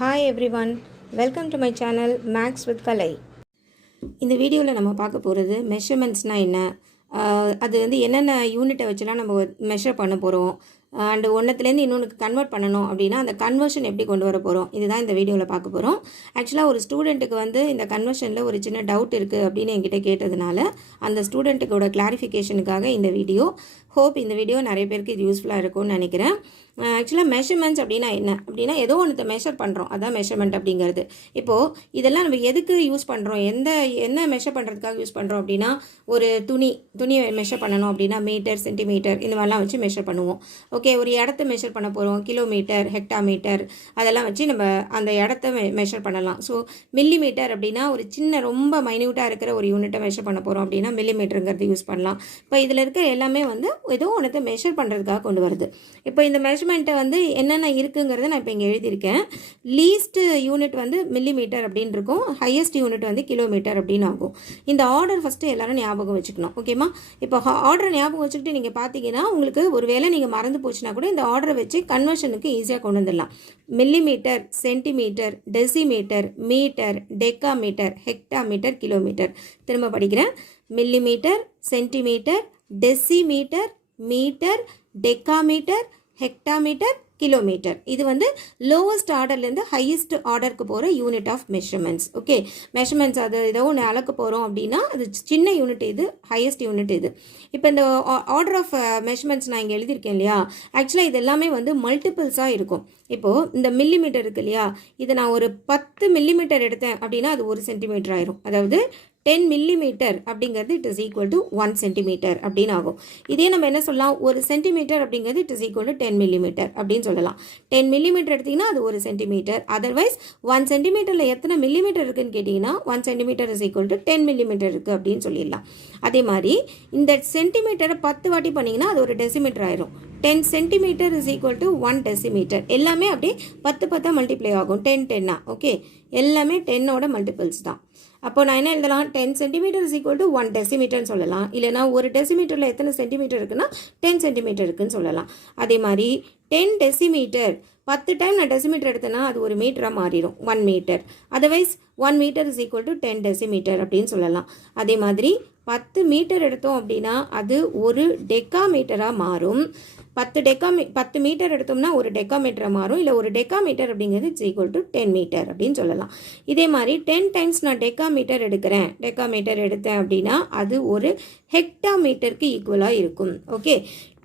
Hi everyone, welcome to my channel maths with Kalai. இந்த வீடியோவில் நம்ம பார்க்க போகிறது மெஷர்மெண்ட்ஸ்னால் என்ன, அது என்னென்ன யூனிட்டை வச்சுலாம் நம்ம மெஷர் பண்ண போகிறோம், அண்டு ஒன்றுத்துலேருந்து இன்னொன்றுக்கு கன்வெர்ட் பண்ணணும் அப்படின்னா அந்த கன்வர்ஷன் எப்படி கொண்டு வர போகிறோம், இதுதான் இந்த வீடியோவில் பார்க்க போகிறோம். ஆக்சுவலாக ஒரு ஸ்டூடெண்ட்டுக்கு இந்த கன்வர்ஷனில் ஒரு சின்ன டவுட் இருக்குது அப்படின்னு என்கிட்ட கேட்டதுனால அந்த ஸ்டூடெண்ட்டுக்கோட கிளாரிஃபிகேஷனுக்காக இந்த வீடியோ. ஹோப் இந்த வீடியோ நிறைய பேருக்கு இது யூஸ்ஃபுல்லாக இருக்கும்னு நினைக்கிறேன். ஆக்சுவலாக மெஷர்மெண்ட்ஸ் அப்படின்னா என்ன அப்படின்னா ஏதோ ஒன்று மெஷர் பண்ணுறோம், அதான் மெஷர்மெண்ட் அப்படிங்கிறது. இப்போது இதெல்லாம் நம்ம எதுக்கு யூஸ் பண்ணுறோம், என்ன மெஷர் பண்ணுறதுக்காக யூஸ் பண்ணுறோம் அப்படின்னா ஒரு துணியை மெஷர் பண்ணணும் அப்படின்னா மீட்டர், சென்டிமீட்டர் இந்த மாதிரிலாம் வச்சு மெஷர் பண்ணுவோம். ஓகே, ஒரு இடத்த மெஷர் பண்ண போகிறோம், கிலோமீட்டர், ஹெக்டாமீட்டர் அதெல்லாம் வச்சு நம்ம அந்த இடத்த மெஷர் பண்ணலாம். ஸோ மில்லிமீட்டர் அப்படின்னா ஒரு சின்ன ரொம்ப மைன்யூட்டாக இருக்கிற ஒரு யூனிட்டை மெஷர் பண்ண போகிறோம் அப்படின்னா மில்லிமீட்டருங்கிறது யூஸ் பண்ணலாம். இப்போ இதில் இருக்கிற எல்லாமே ஏதோ ஒன்றத்தை மெஷர் பண்ணுறதுக்காக கொண்டு வருது. இப்போ இந்த மெஷர்மெண்ட்டை என்னென்ன இருக்குங்கிறத நான் இப்போ இங்கே எழுதியிருக்கேன். லீஸ்ட் யூனிட் மில்லிமீட்டர் அப்படின்னு இருக்கும், ஹையஸ்ட் யூனிட் கிலோமீட்டர் அப்படின்னு ஆகும். இந்த ஆர்டர் ஃபஸ்ட்டு எல்லோரும் ஞாபகம் வச்சுக்கணும். ஓகேம்மா, இப்போ ஆர்டர் ஞாபகம் வச்சுக்கிட்டு நீங்கள் பார்த்தீங்கன்னா உங்களுக்கு ஒரு வேளை நீங்கள் மறந்து போச்சுன்னா கூட இந்த ஆர்டரை வச்சு கன்வர்ஷனுக்கு ஈஸியாக கொண்டு வந்துடலாம். Millimetre, centimetre, decimetre, metre, decametre, hectometre, kilometre. திரும்ப படிக்கிறேன். Millimetre, centimetre, decimetre, metre, decametre, hectometre, kilometre. இது லோவஸ்ட் ஆர்டர்லேருந்து ஹையஸ்ட் ஆர்டருக்கு போகிற unit of measurements. Okay, measurements அது ஏதோ ஒன்று அளக்க போகிறோம் அப்படின்னா அது சின்ன யூனிட் இது, ஹையஸ்ட் யூனிட் இது. இப்போ இந்த ஆர்டர் ஆஃப் மெஷர்மெண்ட்ஸ் நான் இங்கே எழுதியிருக்கேன் இல்லையா, ஆக்சுவலாக இது எல்லாமே மல்டிபிள்ஸாக இருக்கும். இப்போது இந்த மில்லிமீட்டர் இருக்கு இல்லையா, இதை நான் ஒரு 10 மில்லிமீட்டர் எடுத்தேன் அப்படின்னா அது 1 சென்டிமீட்டர் ஆயிரும். அதாவது 10 மில்லிமீட்டர் அப்படிங்கிறது it is equal to 1 centimetre அப்படின்னு ஆகும். இதே நம்ம என்ன சொல்லலாம், ஒரு சென்டிமீட்டர் அப்படிங்கிறது it is equal to 10 millimetre அப்படின்னு சொல்லலாம். 10 மில்லிமீட்டர் எடுத்திங்கன்னா அது 1 சென்டிமீட்டர். அதர்வைஸ் 1 சென்டிமீட்டரில் எத்தனை மில்லிமீட்டர் இருக்குன்னு கேட்டிங்கன்னா 1 centimetre is equal to 10 millimetre இருக்குது அப்படின்னு சொல்லிடலாம். அதே மாதிரி இந்த சென்டிமீட்டரை 10 வாட்டி பண்ணிங்கன்னா அது ஒரு டெசிமீட்டர் ஆயிரும். 10 centimetre is equal to 1 decimetre. எல்லாமே அப்படியே 10 மல்டிப்ளை ஆகும், 10 ஓகே, எல்லாமே 10ஓட மல்டிபிள்ஸ் தான். அப்போ நான் என்ன எழுதலாம், 10 சென்டிமீட்டர் இஸ் ஈக்குவல் டு 1 டெசிமீட்டர்னு சொல்லலாம். இல்லைனா ஒரு டெசிமீட்டரில் எத்தனை சென்டிமீட்டர் இருக்குன்னா 10 சென்டிமீட்டர் இருக்குன்னு சொல்லலாம். அதே மாதிரி 10 டெசிமீட்டர் 10 டைம் நான் டெசிமீட்டர் எடுத்தேன்னா அது ஒரு மீட்டராக மாறிடும், 1 metre. Otherwise 1 metre is equal to 10 decimetre அப்படின்னு சொல்லலாம். அதே மாதிரி 10 மீட்டர் எடுத்தோம் அப்படின்னா அது ஒரு டெக்காமீட்டராக மாறும். 10 மீட்டர் எடுத்தோம்னா ஒரு டெக்காமீட்டராக மாறும். இல்லை ஒரு டெக்காமீட்டர் அப்படிங்கிறது இட்ஸ் ஈக்குவல் டு 10 மீட்டர் அப்படின்னு சொல்லலாம். இதே மாதிரி 10 டைம்ஸ் நான் டெக்காமீட்டர் எடுத்தேன் அப்படின்னா அது ஒரு ஹெக்டாமீட்டருக்கு ஈக்குவலாக இருக்கும். Okay,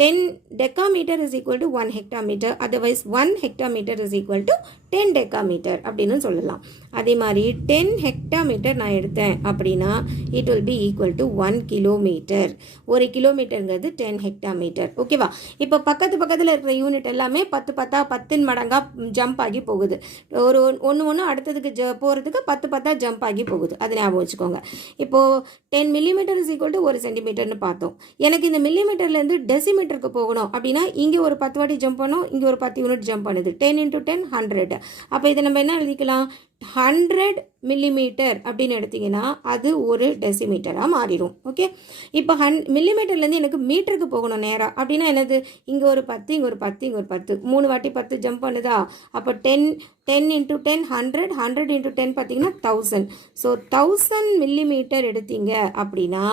10 decametre is equal to 1 hectometre. Otherwise 1 hectometre is equal to 10 decametre அப்படின்னு சொல்லலாம். அதே மாதிரி 10 ஹெக்டாமீட்டர் நான் எடுத்தேன் அப்படின்னா it will be equal to 1 kilometre. ஒரு கிலோமீட்டருங்கிறது 10 ஹெக்டாமீட்டர். ஓகேவா, இப்போ பக்கத்தில் இருக்கிற யூனிட் எல்லாமே 10 மடங்காக ஜம்ப் ஆகி போகுது. ஒரு ஒன்று அடுத்ததுக்கு போகிறதுக்கு 10 ஜம்ப் ஆகி போகுது, அது ஞாபகம் வச்சுக்கோங்க. இப்போது 10 மில்லிமீட்டர் இஸ் ஈக்குவல் டு 1 சென்டிமீட்டர்னு பார்த்தோம். எனக்கு இந்த மில்லிமீட்டர்லேருந்து டெசிமீட்டருக்கு போகணும் அப்படின்னா இங்கே ஒரு 10 வாட்டி ஜம்ப் பண்ணோம், இங்கே ஒரு 10 யூனிட் ஜம்ப் பண்ணுது. 10 × 10 100. அப்போ இதை நம்ம என்ன எழுதிக்கலாம், 100 மில்லிமீட்டர் அப்படின்னு எடுத்திங்கன்னா அது ஒரு டெசிமீட்டராக மாறிடும். ஓகே, இப்போ மில்லிமீட்டர்லேருந்து எனக்கு மீட்டருக்கு போகணும் நேராக அப்படின்னா என்னது, இங்கே ஒரு 10, இங்கே ஒரு 10, இங்கே ஒரு 10, 3 வாட்டி 10 ஜம்ப் பண்ணுதா. அப்போ 10 × 10 100, 100 × 10 பார்த்தீங்கன்னா 1000. ஸோ 1000 மில்லிமீட்டர் எடுத்தீங்க அப்படின்னா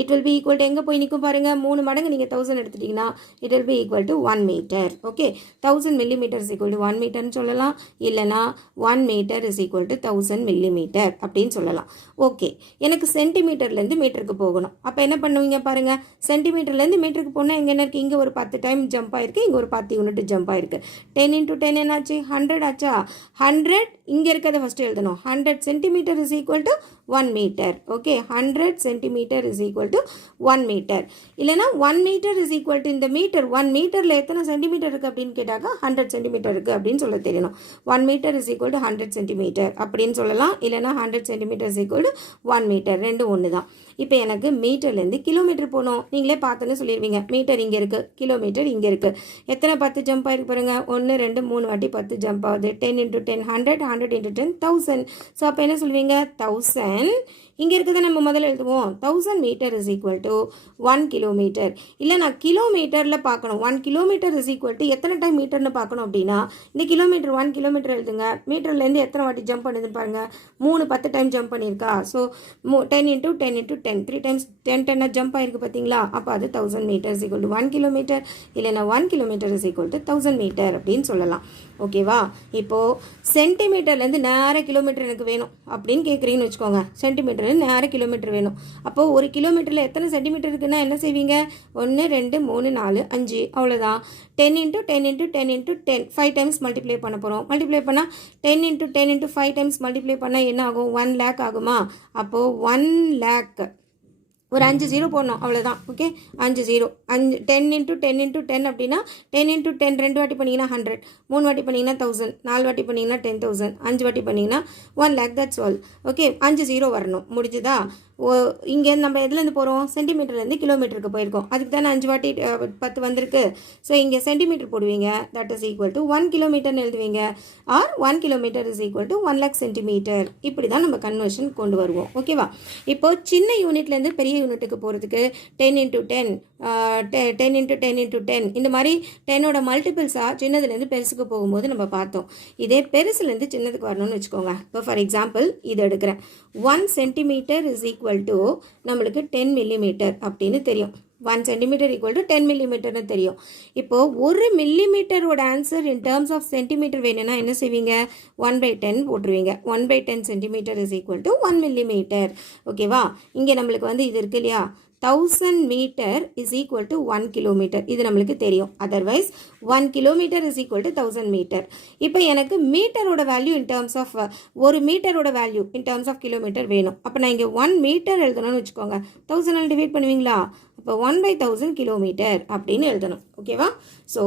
it will be equal to எங்கே போய் நிற்கும் பாருங்கள், 3 மடங்கு நீங்கள் 1000 எடுத்துட்டிங்கன்னா it will be equal to 1 metre. Okay, 1000 millimetre is equal to 1 மீட்டர்னு சொல்லலாம். இல்லைனா 1 metre is equal to 1000 millimetre அப்படின்னு சொல்லலாம். ஓகே, எனக்கு சென்டிமீட்டர்லேருந்து மீட்டருக்கு போகணும். அப்போ என்ன பண்ணுவீங்க பாருங்கள், சென்டிமீட்டர்லேருந்து மீட்டருக்கு போனால் இங்கே என்ன இருக்குது, இங்கே ஒரு 10 டைம் ஜம்ப் ஆயிருக்கு, இங்கே ஒரு 10 யூனிட் ஜம்ப் ஆயிருக்கு. 10 × 10 என்னாச்சு, 100 ஆச்சா. 100 இங்கே இருக்கிறத ஃபஸ்ட்டு எழுதணும். 100 centimetre is equal to 1 metre. Okay, 100 centimetre is equal to 1 metre. இல்லைனா 1 மீட்டர் இஸ் ஈக்குவல் டு இந்த மீட்டர் 1 மீட்டரில் எத்தனை சென்டிமீட்டர் இருக்குது அப்படின்னு கேட்டாக்கா 100 சென்டிமீட்டர் இருக்குது அப்படின்னு சொல்ல தெரியணும். 1 metre is equal to 100 centimetre அப்படின்னு சொல்லலாம். இல்லைனா 100 centimetre is equal to 1 metre, ரெண்டும் ஒன்று தான். இப்போ எனக்கு மீட்டர்லேருந்து கிலோமீட்டர் போகணும். நீங்களே பார்த்துன்னு சொல்லிடுவீங்க, மீட்டர் இங்கே இருக்குது, கிலோமீட்டர் இங்கே இருக்குது. எத்தனை 10 ஜம்ப் ஆகிருக்கு பாருங்கள், 1 2 3 வாட்டி 10 ஜம்ப் ஆகுது. 10 × 10 100, 100 into 10 1000. ஸோ அப்போ என்ன சொல்லுவீங்க 1000. இங்கே இருக்கிறத நம்ம முதல்ல எழுதுவோம் 1000 metre is equal to 1 kilometre. இல்லை நான் கிலோமீட்டரில் பார்க்கணும் 1 கிலோமீட்டர் இஸ் ஈக்குவல் டு எத்தனை டைம் மீட்டர்னு பார்க்கணும் அப்படின்னா இந்த கிலோமீட்டர் 1 கிலோமீட்டர் எழுதுங்க. மீட்டர்லேருந்து எத்தனை வாட்டி ஜம்ப் பண்ணுதுன்னு பாருங்கள். 10 டைம் ஜம்ப் பண்ணியிருக்கா. So 10 into 10 into 10 3 times 10 jump ஆயிருக்கு பார்த்தீங்களா. அப்போ அது 1000 metre is equal to 1 kilometre. இல்லைன்னா 1 kilometre is equal to 1000 metre அப்படின்னு சொல்லலாம். ஓகேவா. இப்போது சென்டிமீட்டர்லேருந்து நேர கிலோமீட்டர் எனக்கு வேணும் அப்படின்னு கேட்குறீங்கன்னு வச்சுக்கோங்க. சென்டிமீட்டர் நேர கிலோமீட்டர் வேணும். அப்போது ஒரு கிலோமீட்டரில் எத்தனை சென்டிமீட்டர் இருக்குன்னா என்ன செய்வீங்க 1 2 3 4 5 அவ்வளோதான். 10 into 10 into 10 into 10 5 times multiply பண்ண போகிறோம். மல்டிப்ளை பண்ணால் 10 into 10 into 5 டைம்ஸ் மல்டிப்ளை பண்ணால் என்ன ஆகும் 1 lakh ஆகுமா. அப்போது 1 lakh ஒரு 5 0 போடணும் அவ்வளோதான். ஓகே 5 0 10 into 10 into 10 அப்படின்னா 10 into 10 2 வாட்டி பண்ணிங்கன்னா 100, 3 வாட்டி பண்ணிங்கன்னா 1000, 4 வாட்டி பண்ணிங்கன்னா 10,000, 5 வாட்டி பண்ணிங்கன்னா 1 lakh. That's all. ஓகே 5 0 வரணும். முடிஞ்சுதா. இங்கேருந்து நம்ம எதுலேருந்து போகிறோம் சென்டிமீட்டர்லேருந்து கிலோமீட்டருக்கு போயிருக்கோம். அதுக்கு தானே 5 வாட்டி 10 வந்திருக்கு. ஸோ இங்கே சென்டிமீட்டர் போடுவீங்க. தட் இஸ் ஈக்குவல் டு 1 கிலோமீட்டர்னு எழுதுவீங்க. Or 1 kilometre is equal to 1 lakh centimetre. இப்படி தான் நம்ம கன்வர்ஷன் கொண்டு வருவோம். ஓகேவா. இப்போது சின்ன யூனிட்லேருந்து பெரிய யூனிட்டுக்கு போகிறதுக்கு 10 into 10 10 into 10 into 10 இந்த மாதிரி 10ஓட மல்டிபிள்ஸாக சின்னதுலேருந்து பெருசுக்கு போகும்போது நம்ம பார்த்தோம். இதே பெருசுலேருந்து சின்னதுக்கு வரணும்னு வச்சுக்கோங்க. இப்போ ஃபார் எக்ஸாம்பிள் இது எடுக்கிறேன். 1 சென்டிமீட்டர் இஸ் ஈக்குவல் டு நம்மளுக்கு 10 மில்லிமீட்டர் அப்படின்னு தெரியும். 1 சென்டிமீட்டர் ஈக்குவல் டு 10 மில்லிமீட்டர்னு தெரியும். இப்போது 1 மில்லிமீட்டரோட answer in terms of centimetre வேணும்னா என்ன செய்வீங்க 1/10 போட்டுருவீங்க. 1/10 centimetre is equal to 1 millimetre. ஓகேவா. இங்கே நம்மளுக்கு வந்து இது இருக்கு இல்லையா 1000 metre is equal to 1 kilometre. இது நம்மளுக்கு தெரியும். Otherwise 1 kilometre is equal to 1000 metre. இப்போ எனக்கு மீட்டரோட வேல்யூ இன் டேர்ம்ஸ் ஆஃப் ஒரு மீட்டரோட value in terms of kilometre வேணும். அப்போ நான் இங்கே 1 மீட்டர் எழுதணும்னு வச்சுக்கோங்க. 1000 டிவைட் பண்ணுவீங்களா. இப்போ 1/1000 கிலோமீட்டர் அப்படின்னு எழுதணும். ஓகேவா. ஸோ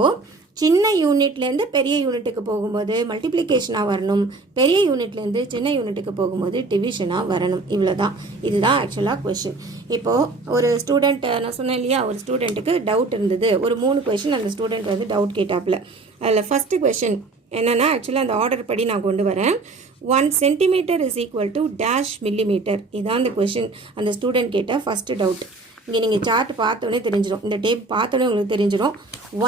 சின்ன யூனிட்லேருந்து பெரிய யூனிட்டுக்கு போகும்போது மல்டிப்ளிகேஷனாக வரணும். பெரிய யூனிட்லேருந்து சின்ன யூனிட்டுக்கு போகும்போது டிவிஷனாக வரணும். இவ்வளோ தான். இதுதான் ஆக்சுவலாக கொஷின். இப்போது ஒரு ஸ்டூடெண்ட் நான் சொன்னேன் இல்லையா ஒரு ஸ்டூடெண்ட்டுக்கு டவுட் இருந்தது. ஒரு 3 கொஷின் அந்த ஸ்டூடெண்ட் வந்து டவுட் கேட்டாப்புல. அதில் ஃபஸ்ட்டு கொஷின் என்னென்னா ஆக்சுவலாக அந்த ஆர்டர் படி நான் கொண்டு வரேன். 1 centimetre is equal to dash millimetre. இதான் அந்த கொஷின் அந்த ஸ்டூடெண்ட் கேட்ட ஃபஸ்ட்டு டவுட். இங்கே நீங்கள் சார்ட் பார்த்தோன்னே தெரிஞ்சிடும். இந்த டேப் பார்த்தோன்னே உங்களுக்கு தெரிஞ்சிடும்.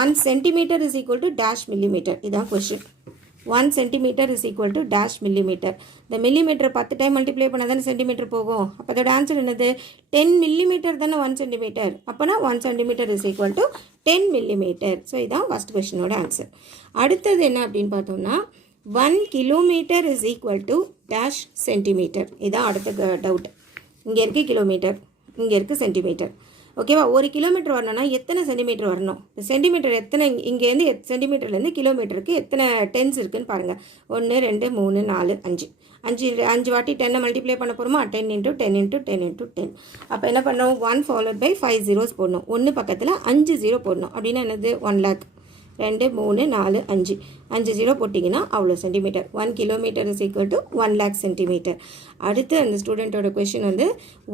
1 centimetre is equal to dash millimetre. இதுதான் question. 1 centimetre is equal to dash millimetre. இந்த மில்லிமீட்டர் 10 டைம் மல்டிப்ளை பண்ணால் தானே சென்டிமீட்டர் போகும். அப்போ அதோட ஆன்சர் என்னது 10 மில்லிமீட்டர் தானே 1 சென்டிமீட்டர். அப்போனா 1 centimetre is equal to 10 millimetre. So இதுதான் ஃபஸ்ட் கொஷினோட ஆன்சர். அடுத்தது என்ன அப்படின்னு பார்த்தோம்னா 1 kilometre is equal to dash centimetre. இதுதான் அடுத்த டவுட். இங்கே இருக்குது கிலோமீட்டர், இங்கே இருக்குது சென்டிமீட்டர். ஓகேவா. ஒரு கிலோமீட்டர் வரணும்னா எத்தனை சென்டிமீட்டர் வரணும். சென்டிமீட்டர் எத்தனை இங்கேருந்து சென்டிமீட்டர்லேருந்து கிலோமீட்டருக்கு எத்தனை டென்ஸ் இருக்குதுன்னு பாருங்கள். 1 2 3 4 5 5 வாட்டி 10 மல்டிப்ளை பண்ண போகிறோமா. 10 into 10 into 10 into 10. அப்போ என்ன பண்ணணும் 1 followed by 5 zeros போடணும். 1 பக்கத்தில் 5 0 போடணும். அப்படின்னா என்னது 1 lakh. 2 3 4 5 5 0 போட்டிங்கன்னா அவ்வளோ centimetre. 1 kilometre is equal to 1 lakh centimetre. அடுத்து அந்த ஸ்டூடெண்ட்டோட கொஷின் வந்து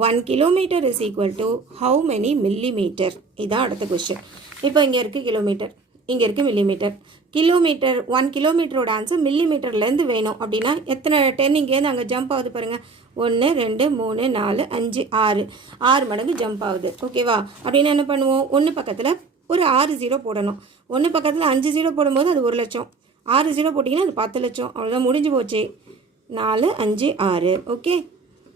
1 kilometre is equal to how many millimetre. இதுதான் அடுத்த கொஷின். இப்போ இங்கே இருக்குது கிலோமீட்டர், இங்கே இருக்குது மில்லிமீட்டர். கிலோமீட்டர் 1 கிலோமீட்டரோட ஆன்சர் மில்லிமீட்டர்லேருந்து வேணும். அப்படின்னா எத்தனை 10 இங்கேருந்து அங்கே ஜம்ப் ஆகுது பாருங்கள். 1 2 3 4 5 6 மடங்கு ஜம்ப் ஆகுது. ஓகேவா. அப்படின்னா என்ன பண்ணுவோம் 1 பக்கத்தில் ஒரு 6 0 போடணும். 1 பக்கத்தில் 5 0 போடும்போது அது 1 லட்சம். 6 0 போட்டிங்கன்னா அது 10 லட்சம். அவ்வளோதான் முடிஞ்சு போச்சு. 4 5 6. Okay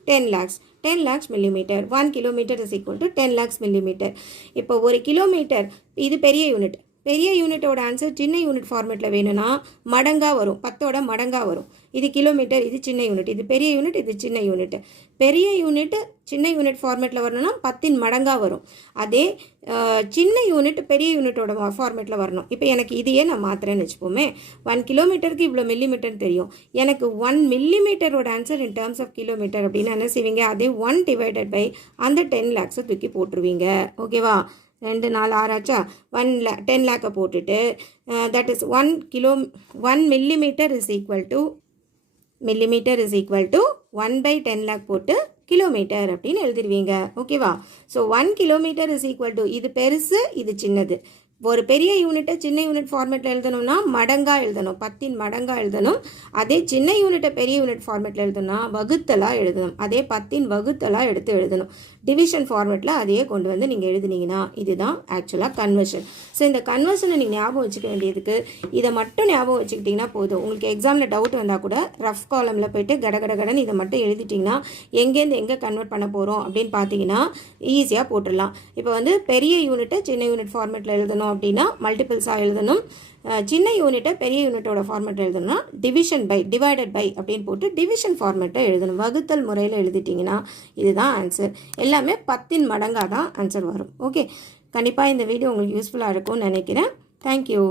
10 lakhs. 10 lakhs millimeter. 1 kilometer is equal to 10 lakhs millimeter. இப்போ ஒரு கிலோமீட்டர் இது பெரிய யூனிட். பெரிய யூனிட்டோட ஆன்சர் சின்ன யூனிட் ஃபார்மேட்டில் வேணும்னா மடங்காக வரும். 10ஓட மடங்காக வரும். இது கிலோமீட்டர், இது சின்ன யூனிட். இது பெரிய யூனிட், இது சின்ன யூனிட். பெரிய யூனிட் சின்ன யூனிட் ஃபார்மேட்டில் வரணும்னா 10 மடங்காக வரும். அதே சின்ன யூனிட் பெரிய யூனிட்டோட ஃபார்மேட்டில் வரணும். இப்போ எனக்கு இதையே நான் மாத்திரேன்னு வச்சுப்போமே. 1 கிலோமீட்டருக்கு இவ்வளோ மில்லிமீட்டர்னு தெரியும். எனக்கு 1 மில்லிமீட்டரோட answer in terms of kilometre அப்படின்னா என்ன செய்வீங்க, அதே 1 டிவைடட் பை அந்த 10 lakhs தூக்கி போட்டுருவீங்க. ஓகேவா. 2 4 6 ஆச்சா. 10 lakh போட்டுட்டு that is 1 millimetre is equal to 1/10 lakh போட்டு கிலோமீட்டர் அப்படின்னு எழுதிடுவீங்க. ஓகேவா. So 1 kilometre is equal to இது பெருசு, இது சின்னது. ஒரு பெரிய யூனிட்டை சின்ன யூனிட் ஃபார்மேட்டில் எழுதணும்னா மடங்காக எழுதணும், 10 மடங்காக எழுதணும். அதே சின்ன யூனிட்டை பெரிய யூனிட் ஃபார்மேட்டில் எழுதணும்னா வகுத்தலாக எழுதணும், அதே 10 வகுத்தலாக எடுத்து எழுதணும். டிவிஷன் ஃபார்மேட்டில் அதையே கொண்டு வந்து நீங்கள் எழுதுனீங்கன்னா இதுதான் ஆக்சுவலாக கன்வர்ஷன். ஸோ இந்த கன்வர்ஷனை நீங்கள் ஞாபகம் வச்சுக்க வேண்டியதுக்கு இதை மட்டும் ஞாபகம் வச்சுக்கிட்டிங்கன்னா போதும். உங்களுக்கு எக்ஸாமில் டவுட் வந்தால் கூட ரஃப் காலமில் போய்ட்டு கடகடகடன் இதை மட்டும் எழுதிட்டிங்கன்னா எங்கேருந்து எங்கே கன்வெர்ட் பண்ண போகிறோம் அப்படின்னு பார்த்தீங்கன்னா ஈஸியாக போட்டுடலாம். இப்போ வந்து பெரிய யூனிட்டை சின்ன யூனிட் ஃபார்மேட்டில் எழுதணும் அப்படின்னா மல்டிபிள்ஸாக எழுதணும். சின்ன யூனிட்டை பெரிய யூனிட்டோட ஃபார்மேட் எழுதணும்னா டிவிஷன் பை, டிவைடட் பை அப்படின்னு போட்டு டிவிஷன் ஃபார்மேட்டை எழுதணும். வகுத்தல் முறையில் எழுதிட்டிங்கன்னா இதுதான் ஆன்சர். எல்லாமே 10 மடங்காக தான் ஆன்சர் வரும். ஓகே, கண்டிப்பாக இந்த வீடியோ உங்களுக்கு யூஸ்ஃபுல்லாக இருக்கும்னு நினைக்கிறேன். தேங்க்யூ.